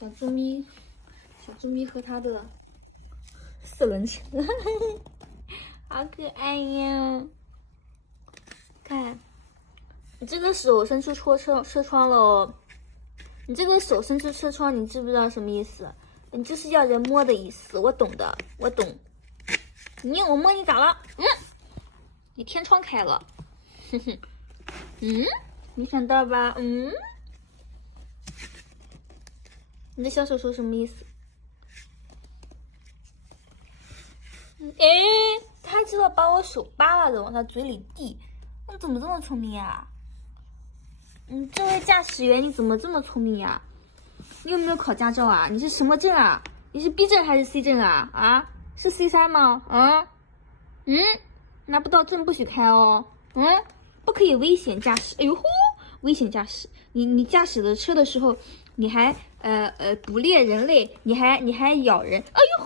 小猪咪和它的4轮车，好可爱呀！看，你这个手伸出车窗了哦。你这个手伸出车窗，你知不知道什么意思？你就是要人摸的意思，我懂的，我懂。我摸你咋了？你天窗开了，哼哼，没想到吧？你的小手手什么意思？他还知道把我手扒拉着往他嘴里递，你怎么这么聪明呀？这位驾驶员，你怎么这么聪明呀？你有没有考驾照啊？你是什么证啊？你是 B 证还是 C 证啊？啊，是 C3吗？拿不到证不许开哦。不可以危险驾驶。哎呦呼，危险驾驶！你驾驶的车的时候，你还捕猎人类，你还咬人。哎呦